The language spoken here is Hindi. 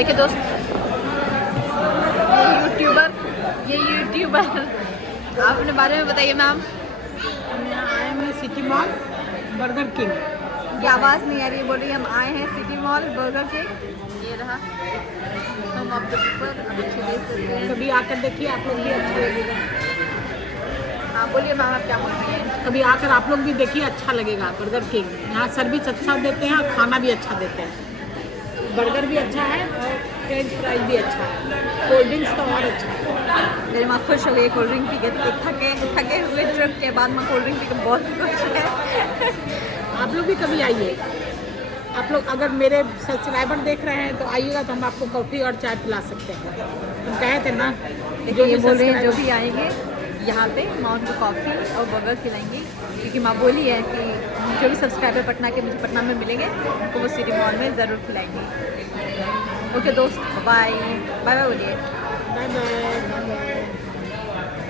देखिए दोस्त, ये यूट्यूबर आप अपने बारे में बताइए मैम। हम यहाँ आए हैं सिटी मॉल बर्गर किंग। ये आवाज़ नहीं आ रही है, बोल रही है हम आए हैं सिटी मॉल बर्गर किंग। ये रहा, हम आपके ऊपर अच्छे देख सकते हैं। कभी आकर देखिए, आप लोग भी अच्छा लगेगा। हाँ बोलिए मैम, आप क्या बोल रही हैं? कभी आकर आप लोग भी देखिए, अच्छा लगेगा। बर्गर किंग यहाँ सर्विस अच्छा देते हैं और खाना भी अच्छा देते हैं। बर्गर भी अच्छा है और फ्रेंच फ्राइज भी अच्छा है। कोल्ड ड्रिंक्स तो और अच्छा है। मेरी माँ खुश हो गई कोल्ड ड्रिंक पी के। थके हुए ट्रिप के बाद माँ कोल्ड ड्रिंक पी के बहुत खुश है। आप लोग भी कभी आइए। आप लोग अगर मेरे सब्सक्राइबर देख रहे हैं तो आइएगा, तो हम आपको कॉफ़ी और चाय पिला सकते हैं। हम कहे थे ना, जो भी बोल रहे हैं जो भी आएंगे यहाँ पे माँ उनको कॉफ़ी और बर्गर खिलाएंगी, क्योंकि माँ बोली है कि जो भी सब्सक्राइबर पटना के मुझे पटना में मिलेंगे उनको वो सिटी मॉल में ज़रूर खिलाएंगी। ओके दोस्त, बाय बाय बाय बोलिए। Bye bye.